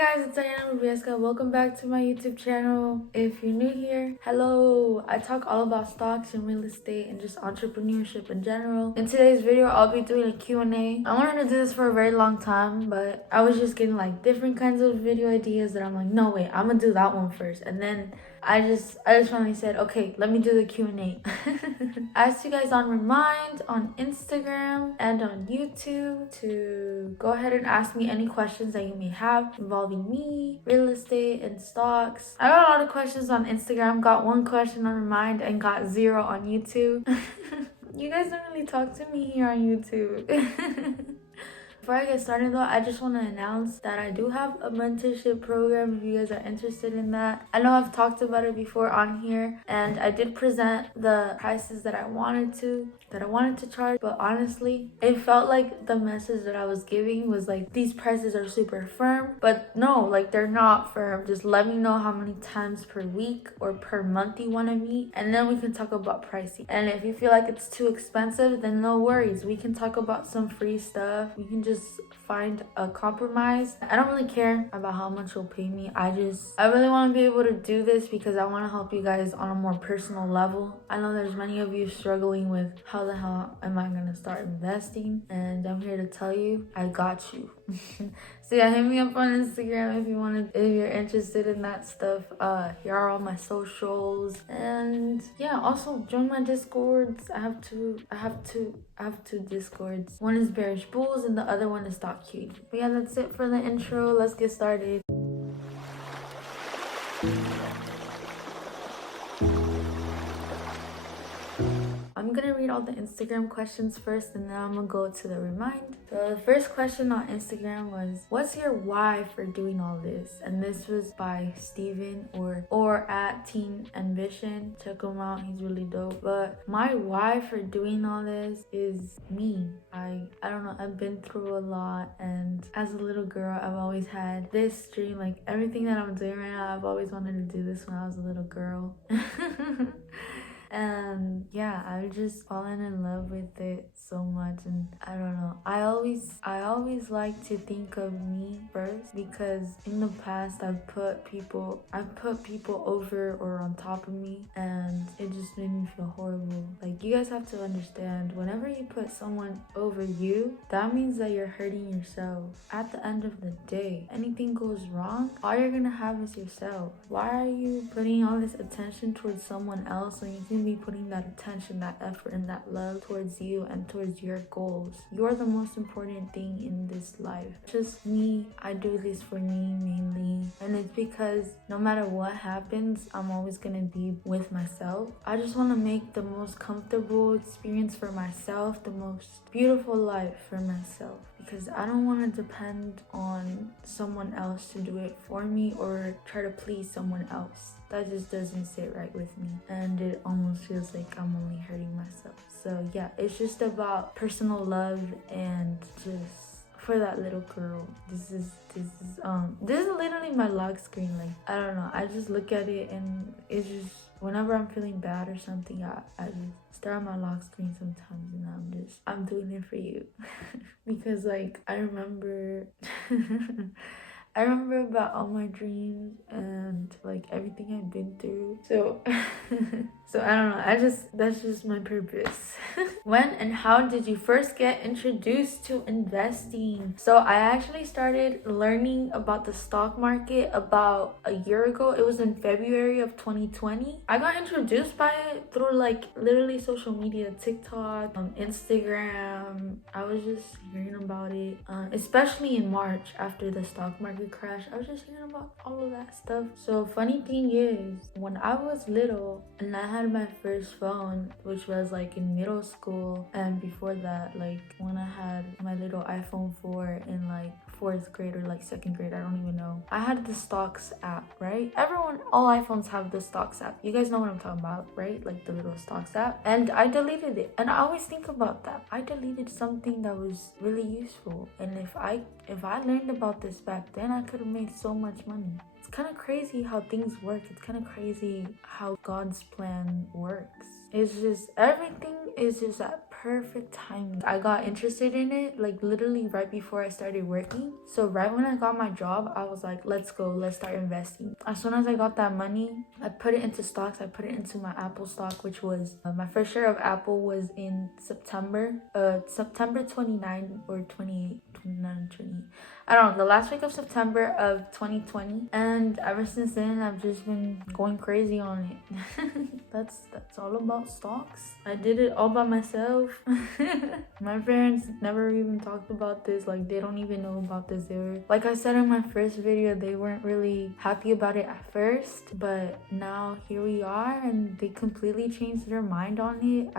guys, it's Diana Rubiesca. Welcome back to my YouTube channel. If you're new here, hello. I talk all about stocks and real estate and just entrepreneurship in general. In today's video, I'll be doing a Q&A. I wanted to do this for a very long time, but I was just getting like different kinds of video ideas that I'm like, no wait, I'm gonna do that one first. And then I just finally said, okay, let me do the Q&A. I asked you guys on Remind, on Instagram, and on YouTube to go ahead and ask me any questions that you may have involving me, real estate, and stocks. I got a lot of questions on Instagram, got one question on Remind, and got 0 on YouTube. You guys don't really talk to me here on YouTube. Before I get started though, I just want to announce that I do have a mentorship program if you guys are interested in that. I know I've talked about it before on here, and I did present the prices that I wanted to charge, but honestly, it felt like the message that I was giving was like, these prices are super firm, but no, like they're not firm. Just let me know how many times per week or per month you want to meet, and then we can talk about pricing. And if you feel like it's too expensive, then no worries. We can talk about some free stuff. We can just find a compromise. I don't really care about how much you'll pay me. I really want to be able to do this because I want to help you guys on a more personal level. I know there's many of you struggling with how the hell am I gonna start investing, and I'm here to tell you I got you. So yeah, hit me up on Instagram if you're interested in that stuff. Here are all my socials, and yeah, also join my discords. I have two discords. One is Bearish Bulls and the other one is Stock Cutie. But yeah, that's it for the intro. Let's get started. I'm gonna read all the Instagram questions first, and then I'm gonna go to the Remind. So the first question on Instagram was, what's your why for doing all this? And this was by Steven or at Teen Ambition. Check him out, he's really dope. But my why for doing all this is me. I don't know, I've been through a lot, and as a little girl, I've always had this dream. Like everything that I'm doing right now, I've always wanted to do this when I was a little girl. And yeah, I've just fallen in love with it so much, and I don't know, I always like to think of me first, because in the past I've put people over or on top of me, and it just made me feel horrible. Like, you guys have to understand, whenever you put someone over you, that means that you're hurting yourself. At the end of the day, anything goes wrong, all you're gonna have is yourself. Why are you putting all this attention towards someone else when you can be putting that attention, that effort, and that love towards you and towards your goals? You're the most important thing in this life. Just me, I do this for me mainly, and it's because no matter what happens, I'm always gonna be with myself. I just want to make the most comfortable experience for myself, the most beautiful life for myself, because I don't want to depend on someone else to do it for me or try to please someone else. That just doesn't sit right with me, and it almost feels like I'm only hurting myself. So yeah, it's just about personal love, and just for that little girl. This is literally my lock screen. Like, I don't know, I just look at it, and it's just, whenever I'm feeling bad or something, I just stare at my lock screen sometimes, and I'm doing it for you. Because like, I remember about all my dreams and like everything I've been through. So so I don't know, that's just my purpose. When and how did you first get introduced to investing? So I actually started learning about the stock market about a year ago. It was in February of 2020. I got introduced by it through like literally social media, TikTok, Instagram. I was just hearing about it, especially in March after the stock market crash. I was just hearing about all of that stuff. So funny thing is, when I was little and I had my first phone, which was like in middle school, and before that, like when I had my little iPhone 4 in like 4th grade or like 2nd grade, I don't even know, I had the stocks app, right? All iPhones have the stocks app. You guys know what I'm talking about, right? Like the little stocks app. And I deleted it, and I always think about that. I deleted something that was really useful, and if I learned about this back then, I could have made so much money. It's kind of crazy how things work. It's kind of crazy how God's plan works. It's just, everything is just at perfect timing. I got interested in it like literally right before I started working. So right when I got my job, I was like, let's go, let's start investing. As soon as I got that money, I put it into stocks. I put it into my Apple stock, which was my first share of Apple was in September 29 or 28, 29, 20. I don't know, the last week of September of 2020. And ever since then, I've just been going crazy on it. That's all about stocks. I did it all by myself. My parents never even talked about this. Like, they don't even know about this. They were, like I said in my first video, they weren't really happy about it at first. But now here we are, and they completely changed their mind on it.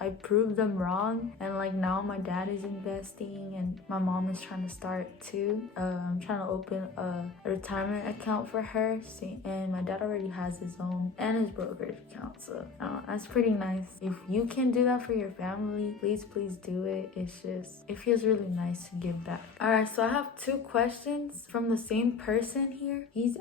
I proved them wrong. And like now my dad is investing and my mom is trying to start too. I'm trying to open a retirement account for her, and my dad already has his own and his brokerage account, so that's pretty nice. If you can do that for your family, please do it. It feels really nice to give back. All right, so I have 2 questions from the same person here. He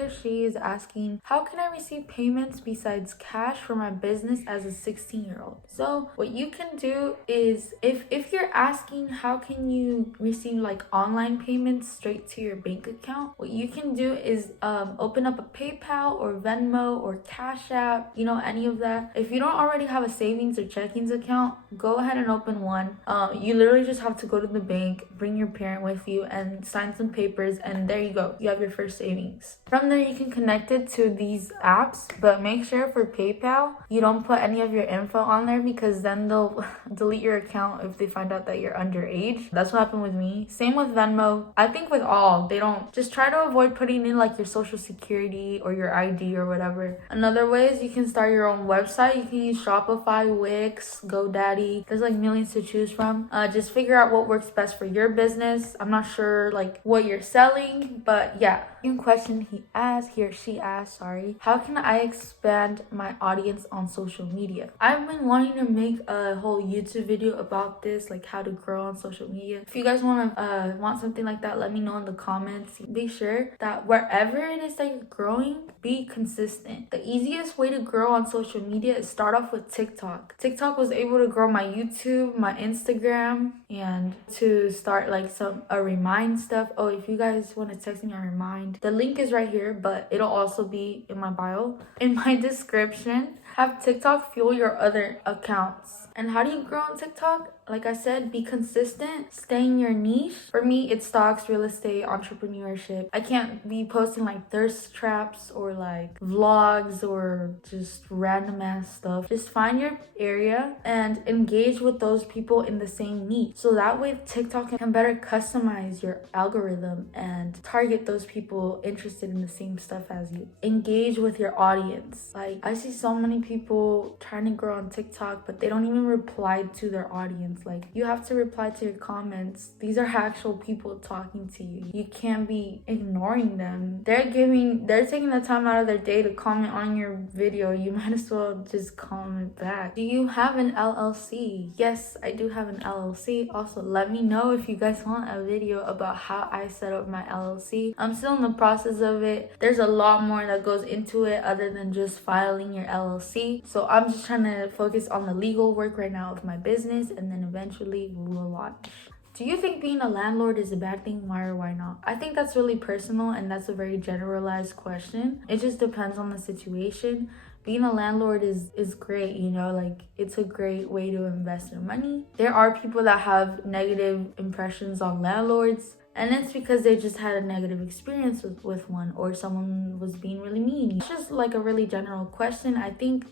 or she is asking, how can I receive payments besides cash for my business as a 16-year-old? So what you can do is, if you're asking how can you receive like online payments straight to your bank account, what you can do is open up a PayPal or Venmo or Cash App, any of that. If you don't already have a savings or checkings account, go ahead and open one. You literally just have to go to the bank, bring your parent with you, and sign some papers, and there you go. You have your first savings. From there, you can connect it to these apps, but make sure for PayPal, you don't put any of your info on there, because then they'll delete your account if they find out that you're underage. That's what happened with me. Same with Venmo. I think with all, they don't, just try to avoid putting in like your social security or your ID or whatever. Another way is you can start your own website. You can use Shopify, Wix, GoDaddy. There's like millions to choose from. Just figure out what works best for your business. I'm not sure like what you're selling, but yeah. Question he or she asked, how can I expand my audience on social media? I've been wanting to make a whole YouTube video about this, like how to grow on social media. If you guys want something like that, let me know in the comments. Be sure that wherever it is that you're growing, be consistent. The easiest way to grow on social media is start off with TikTok. TikTok was able to grow my YouTube, my Instagram, and to start like a remind stuff. Oh, if you guys want to text me a remind, the link is right here, but it'll also be in my bio, in my description. Have TikTok fuel your other accounts. And how do you grow on TikTok? Like I said, be consistent, stay in your niche. For me, it's stocks, real estate, entrepreneurship. I can't be posting like thirst traps or like vlogs or just random ass stuff. Just find your area and engage with those people in the same niche. So that way TikTok can better customize your algorithm and target those people interested in the same stuff as you. Engage with your audience. Like, I see so many people trying to grow on TikTok, but they don't even reply to their audience. Like, you have to reply to your comments. These are actual people talking to you. You can't be ignoring them. They're taking the time out of their day to comment on your video. You might as well just comment back. Do you have an LLC? Yes, I do have an LLC. Also, let me know if you guys want a video about how I set up my LLC. I'm still in the process of it. There's a lot more that goes into it other than just filing your LLC. So I'm just trying to focus on the legal work right now of my business, and then eventually we will launch. Do you think being a landlord is a bad thing? Why or why not? I think that's really personal, and that's a very generalized question. It just depends on the situation. Being a landlord is great, like it's a great way to invest your money. There are people that have negative impressions on landlords, and it's because they just had a negative experience with one, or someone was being really mean. It's just like a really general question. I think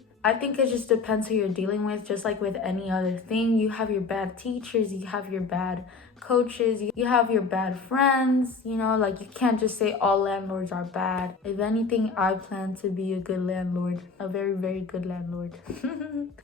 it just depends who you're dealing with. Just like with any other thing, you have your bad teachers, you have your bad coaches, you have your bad friends, like you can't just say all landlords are bad. If anything, I plan to be a good landlord, a very, very good landlord.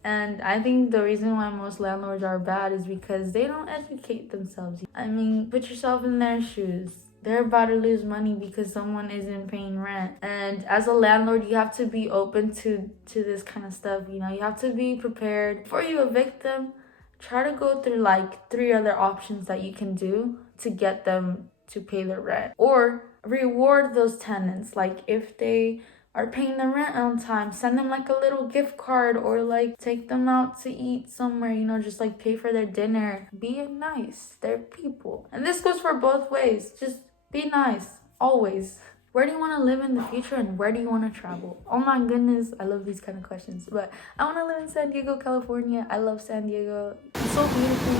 And I think the reason why most landlords are bad is because they don't educate themselves. I mean, put yourself in their shoes. They're about to lose money because someone isn't paying rent. And as a landlord, you have to be open to this kind of stuff. You have to be prepared. Before you evict them, try to go through like 3 other options that you can do to get them to pay their rent. Or reward those tenants. Like if they are paying the rent on time. Send them like a little gift card, or like take them out to eat somewhere, you know, just like pay for their dinner. Be nice. They're people. And this goes for both ways. Just be nice. Always. Where do you want to live in the future, and where do you want to travel? Oh my goodness, I love these kind of questions. But I want to live in San Diego, California. I love San Diego. It's so beautiful.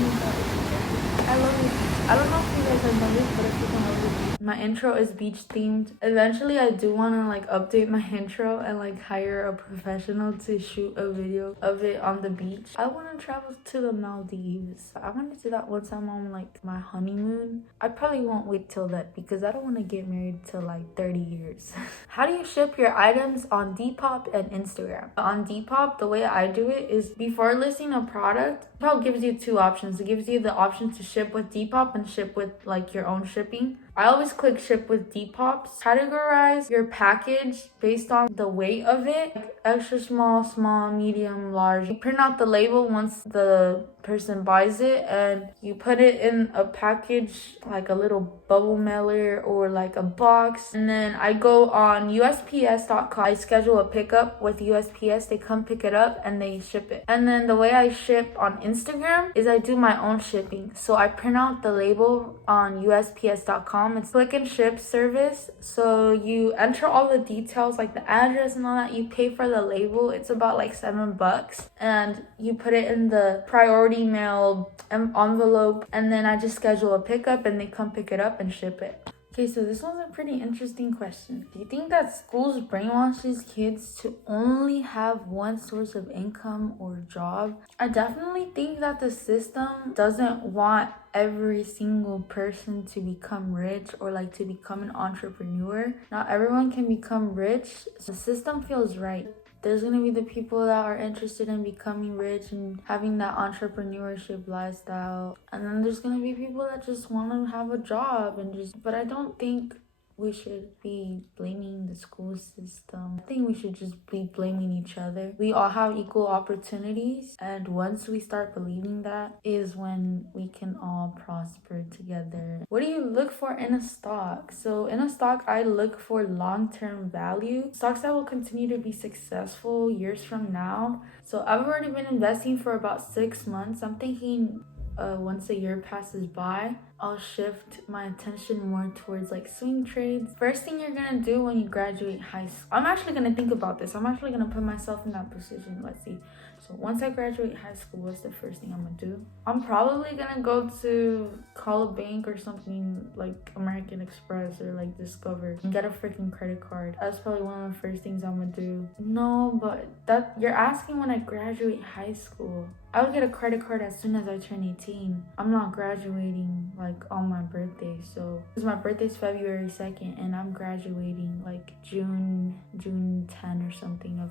I love it. I don't know if you guys have noticed, but I freaking love it. My intro is beach themed. Eventually, I do want to like update my intro and like hire a professional to shoot a video of it on the beach. I want to travel to the Maldives. I want to do that once I'm on like my honeymoon. I probably won't wait till that because I don't want to get married till like 30 years. How do you ship your items on Depop and Instagram? On Depop, the way I do it is before listing a product, Depop gives you two options. It gives you the option to ship with Depop and ship with like your own shipping. I always click ship with Depop. Categorize your package based on the weight of it, like extra small, small, medium, large. You print out the label once the person buys it, and you put it in a package like a little bubble mailer or like a box. And then I go on USPS.com. I schedule a pickup with USPS. They come pick it up and they ship it. And then the way I ship on Instagram is I do my own shipping. So I print out the label on USPS.com. It's click and ship service. So you enter all the details like the address and all that. You pay for the label. It's about like $7, and you put it in the priority mail envelope, and then I just schedule a pickup and they come pick it up and ship it. Okay, so this one's a pretty interesting question. Do you think that schools brainwashes kids to only have one source of income or job? I definitely think that the system doesn't want every single person to become rich or like to become an entrepreneur. Not everyone can become rich. So the system feels right. There's going to be the people that are interested in becoming rich and having that entrepreneurship lifestyle. And then there's going to be people that just want to have a job and just... But I don't think we should be blaming the school system. I think we should just be blaming each other. We all have equal opportunities, and once we start believing that is when we can all prosper together. What do you look for in a stock? So in a stock, I look for long-term value, stocks that will continue to be successful years from now. So I've already been investing for about 6 months. I'm thinking once a year passes by, I'll shift my attention more towards like swing trades. First thing you're gonna do when you graduate high school, I'm actually gonna think about this. I'm actually gonna put myself in that position. Let's see. So once I graduate high school, what's the first thing I'm gonna do? I'm probably gonna go to call a bank or something like American Express or like Discover and get a freaking credit card. That's probably one of the first things I'm gonna do. No, but that you're asking when I graduate high school. I would get a credit card as soon as I turn 18. I'm not graduating like on my birthday. So because my birthday's February 2nd and I'm graduating like June 10 or something of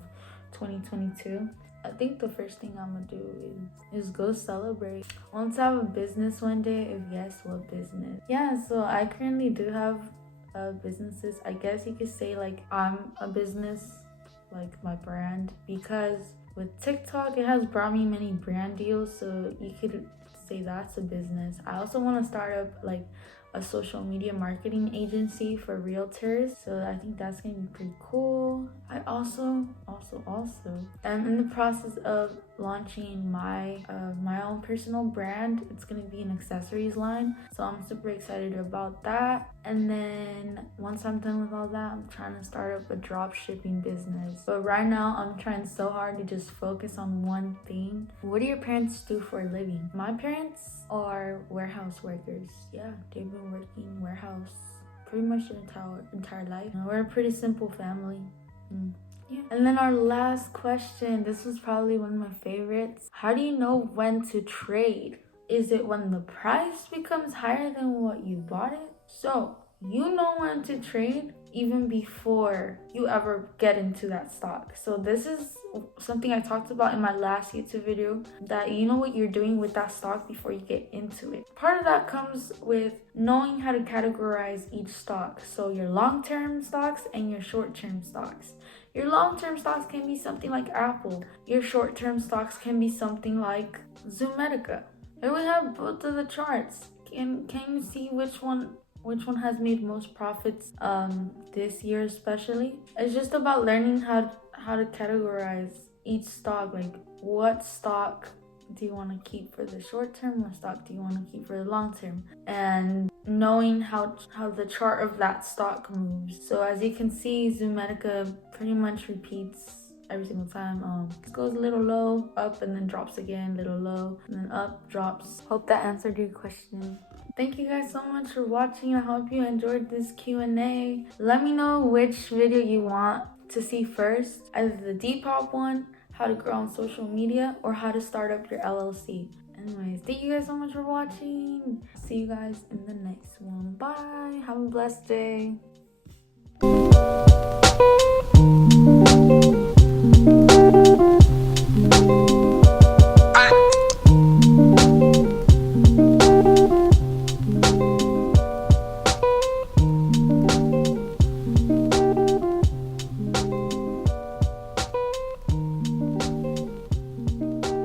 2022. I think the first thing I'm gonna do is go celebrate. Once I have a business one day, if yes, what business? Yeah, so I currently do have businesses. I guess you could say like I'm a business, like my brand, because with TikTok, it has brought me many brand deals, so you could say that's a business. I also want to start up like a social media marketing agency for realtors, so I think that's gonna be pretty cool. I also am in the process of launching my own personal brand. It's gonna be an accessories line, so I'm super excited about that. And then once I'm done with all that, I'm trying to start up a drop shipping business. But right now I'm trying so hard to just focus on one thing. What do your parents do for a living? My parents are warehouse workers. Yeah, they've been working warehouse pretty much their entire life. We're a pretty simple family. Yeah. And then our last question, this was probably one of my favorites. How do you know when to trade? Is it when the price becomes higher than what you bought it? So you know when to trade even before you ever get into that stock. So this is something I talked about in my last YouTube video, that you know what you're doing with that stock before you get into it. Part of that comes with knowing how to categorize each stock. So your long-term stocks and your short-term stocks. Your long-term stocks can be something like Apple. Your short-term stocks can be something like Zoomedica. Here we have both of the charts. Can you see which one which one has made most profits this year especially. It's just about learning how to categorize each stock, like what stock do you want to keep for the short term, what stock do you want to keep for the long term, and knowing how the chart of that stock moves. So as you can see, Zoomatica pretty much repeats every single time. It goes a little low, up, and then drops again, little low, and then up, drops. Hope that answered your question. Thank you guys so much for watching. I hope you enjoyed this Q&A. Let me know which video you want to see first, either the Depop one, how to grow on social media, or how to start up your LLC. Anyways, thank you guys so much for watching. See you guys in the next one. Bye. Have a blessed day.